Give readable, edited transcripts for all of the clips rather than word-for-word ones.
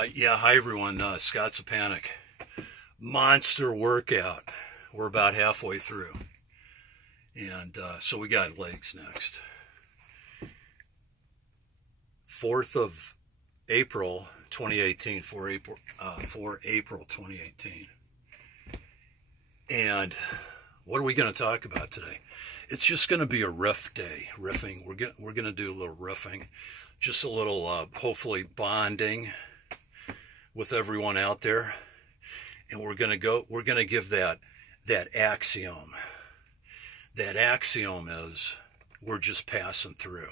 Hi everyone. Scott's a Panic. Monster workout. We're about halfway through. And so we got legs next. 4th of April 2018. 4 April 2018. And what are we going to talk about today? It's just going to be a riff day. Riffing. We're going to do a little riffing. Just a little, hopefully, bonding with everyone out there, and we're going to give that axiom. That axiom is we're just passing through.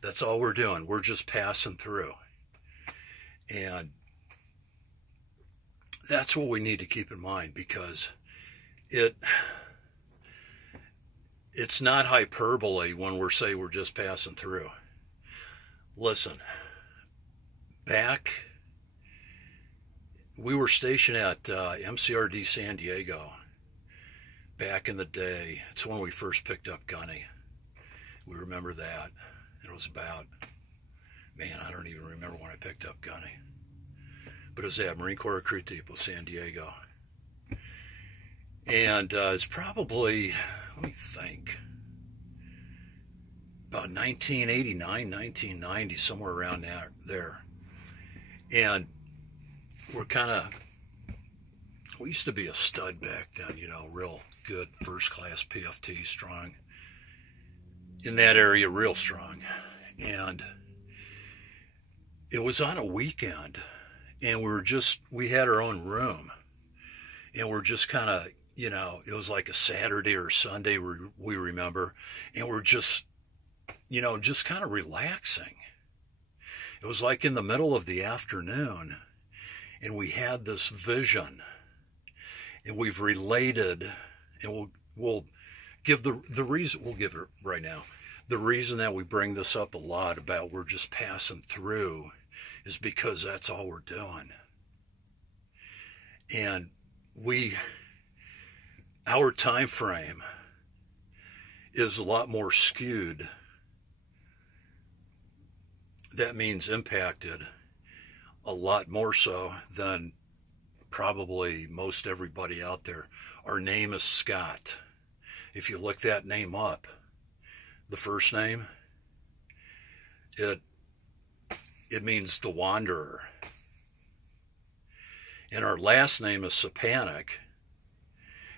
That's all we're doing. We're just passing through. And that's what we need to keep in mind, because it's not hyperbole when we're saying we're just passing through. Listen, we were stationed at MCRD San Diego back in the day. It's when we first picked up Gunny. We remember that. It was about, man, I don't even remember when I picked up Gunny. But it was at Marine Corps Recruit Depot, San Diego. And it's probably, let me think, about 1989, 1990, somewhere around there. And we used to be a stud back then, real good, first-class PFT, strong. In that area, real strong. And it was on a weekend, and we had our own room. And we're just kind of, it was like a Saturday or Sunday, we remember. And we're just kind of relaxing. It was like in the middle of the afternoon. And we had this vision, and we've related, and we'll give the reason, we'll give it right now. The reason that we bring this up a lot about we're just passing through is because that's all we're doing. And our time frame is a lot more skewed. That means impacted a lot more so than probably most everybody out there. Our name is Scott. If you look that name up, the first name, it means the wanderer. And our last name is Sapanic.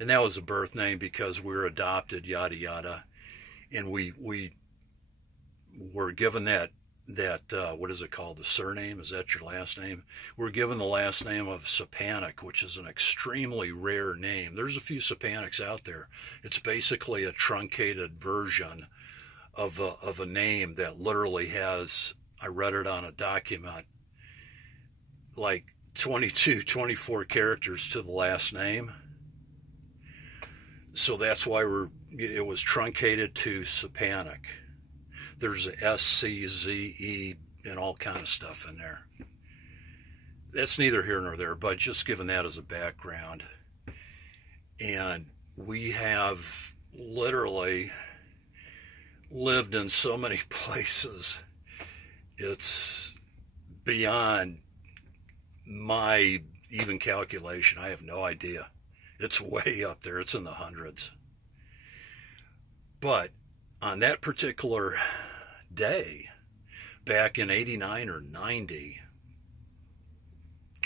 And that was a birth name because we were adopted, yada yada. And we were given that what is it called, the surname? Is that your last name? We're given the last name of Sapanic, which is an extremely rare name. There's a few Sapanics out there. It's basically a truncated version of a name that literally has, I read it on a document, like 22, 24 characters to the last name. So that's why it was truncated to Sapanic. There's a SCZE and all kind of stuff in there. That's neither here nor there, but just given that as a background. And we have literally lived in so many places. It's beyond my even calculation. I have no idea. It's way up there. It's in the hundreds. But on that particular day, back in 89 or 90,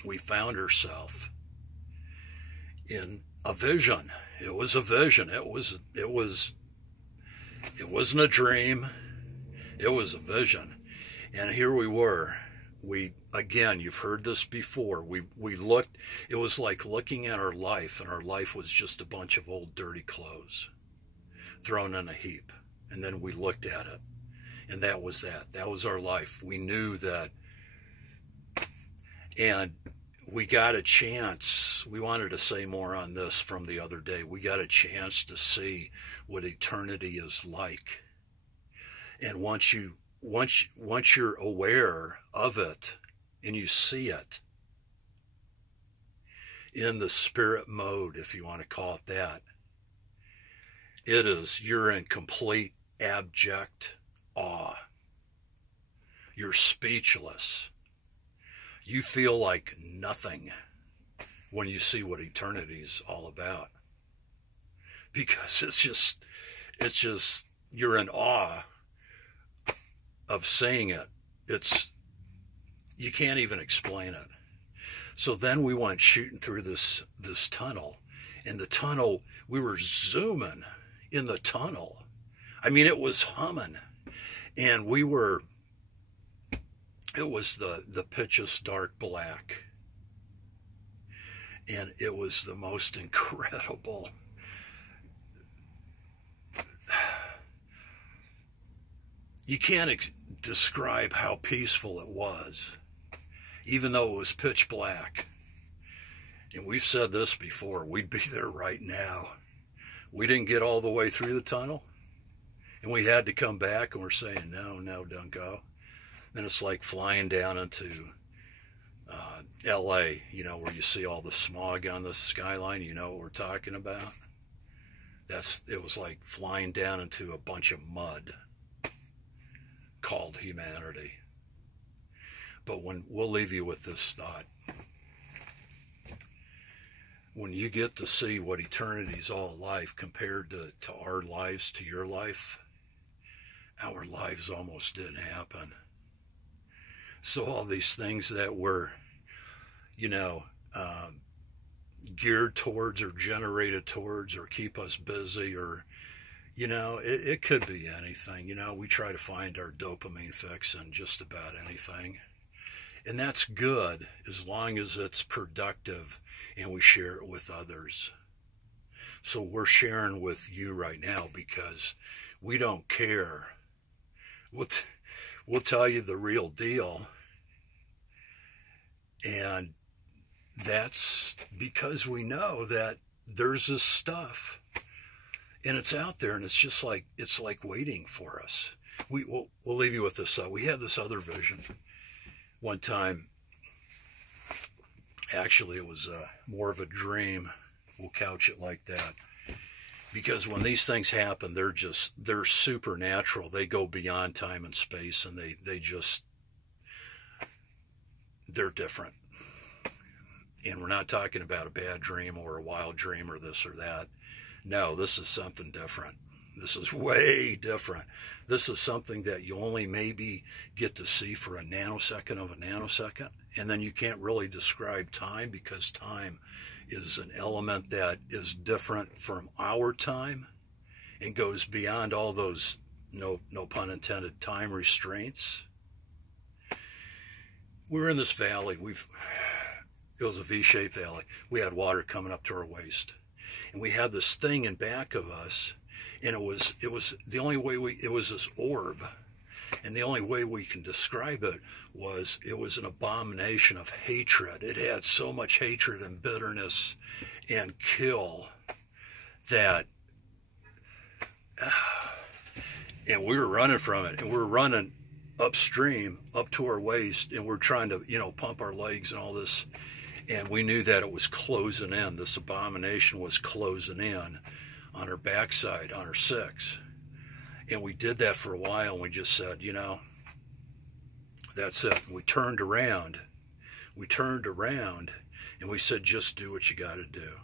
we found ourselves in a vision. It was a vision. It wasn't a dream. It was a vision. And here we were. Again, you've heard this before. We looked, it was like looking at our life, and our life was just a bunch of old dirty clothes thrown in a heap. And then we looked at it, and that was that. That was our life. We knew that, and we got a chance. We wanted to say more on this from the other day. We got a chance to see what eternity is like. And once you're aware of it, and you see it in the spirit mode, if you want to call it that, you're in complete abject awe. You're speechless. You feel like nothing when you see what eternity's all about. Because it's just, you're in awe of seeing it. You can't even explain it. So then we went shooting through this tunnel. In the tunnel, we were zooming in the tunnel. I mean, it was humming. And it was the pitchest dark black. And it was the most incredible. You can't describe how peaceful it was, even though it was pitch black. And we've said this before, we'd be there right now. We didn't get all the way through the tunnel, and we had to come back, and we're saying, no, don't go. And it's like flying down into LA, where you see all the smog on the skyline. You know what we're talking about? It was like flying down into a bunch of mud called humanity. But we'll leave you with this thought. When you get to see what eternity's all like compared to our lives, to your life, our lives almost didn't happen. So all these things that were, geared towards or generated towards or keep us busy or, it could be anything. We try to find our dopamine fix in just about anything. And that's good as long as it's productive and we share it with others. So we're sharing with you right now because we don't care. We'll tell you the real deal. And that's because we know that there's this stuff and it's out there, and it's like waiting for us. We'll leave you with this. We had this other vision one time. Actually, it was more of a dream. We'll couch it like that. Because when these things happen, they're supernatural. They go beyond time and space, and they're different. And we're not talking about a bad dream or a wild dream or this or that. No, this is something different. This is way different. This is something that you only maybe get to see for a nanosecond of a nanosecond. And then you can't really describe time, because time is an element that is different from our time and goes beyond all those, no pun intended, time restraints. We're in this valley. It was a V-shaped valley. We had water coming up to our waist. And we had this thing in back of us, and it was the only way it was this orb. And the only way we can describe it was an abomination of hatred. It had so much hatred and bitterness and kill that, and we were running from it, and we were running upstream up to our waist, and we're trying to, pump our legs and all this. And we knew that it was closing in. This abomination was closing in on her backside, on her six. And we did that for a while, and we just said, that's it. And we turned around, and we said, just do what you got to do.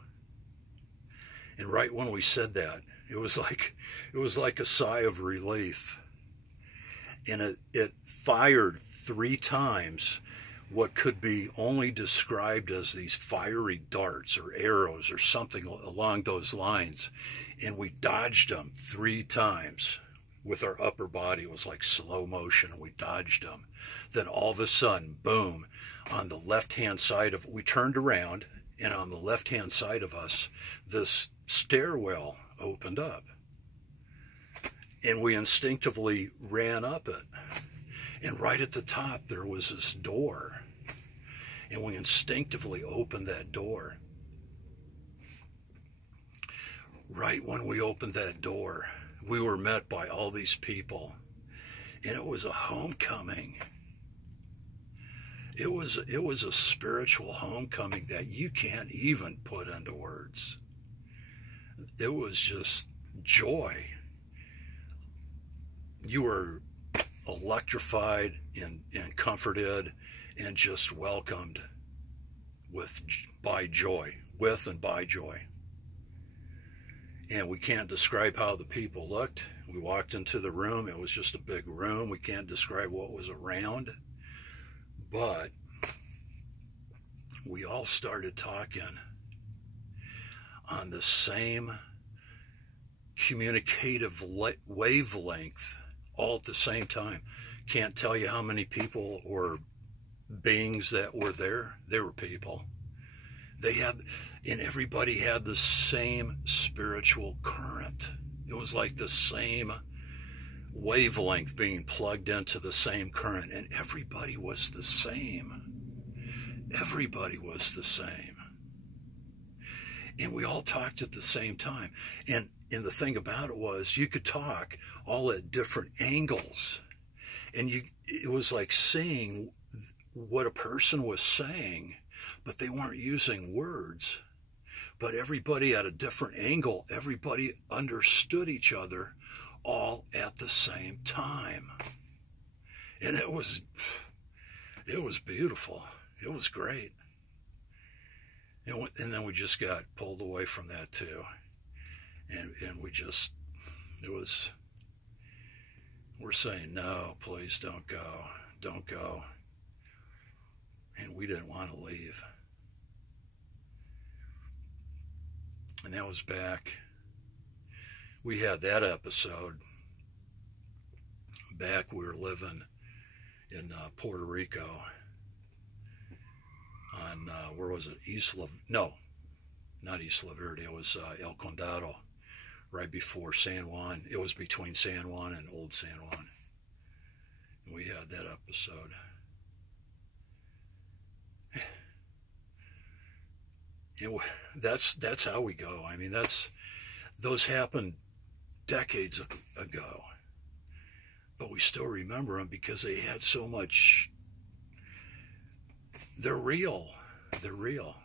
And right when we said that, it was like a sigh of relief. And it fired 3 times what could be only described as these fiery darts or arrows or something along those lines. And we dodged them 3 times with our upper body. It was like slow motion, and we dodged them. Then all of a sudden, boom, on the left-hand side we turned around, and on the left-hand side of us, this stairwell opened up. And we instinctively ran up it. And right at the top, there was this door. And we instinctively opened that door. Right when we opened that door, we were met by all these people. And it was a homecoming. It was a spiritual homecoming that you can't even put into words. It was just joy. You were electrified and comforted and just welcomed by joy, with and by joy. And we can't describe how the people looked. We walked into the room. It was just a big room. We can't describe what was around. But we all started talking on the same communicative wavelength all at the same time. Can't tell you how many people or beings that were there. They were people. And everybody had the same spiritual current. It was like the same wavelength being plugged into the same current, and everybody was the same. Everybody was the same. And we all talked at the same time. And the thing about it was, you could talk all at different angles. And it was like seeing what a person was saying, but they weren't using words. But everybody at a different angle, everybody understood each other all at the same time. And it was beautiful. It was great. And then we just got pulled away from that too. And we're saying, no, please don't go. Don't go. And we didn't want to leave. And that was back. We had that episode back. We were living in Puerto Rico on, where was it? Not Isla Verde. It was El Condado, right before San Juan. It was between San Juan and Old San Juan. And we had that episode. That's how we go. I mean, those happened decades ago, but we still remember them because they had so much. They're real. They're real.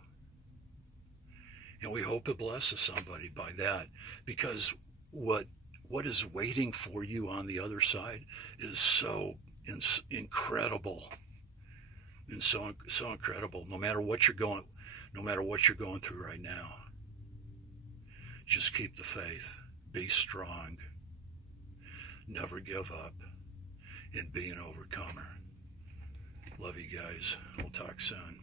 And we hope it blesses somebody by that, because what is waiting for you on the other side is so incredible, and so incredible. No matter what you're going through right now, just keep the faith. Be strong. Never give up, and be an overcomer. Love you guys. We'll talk soon.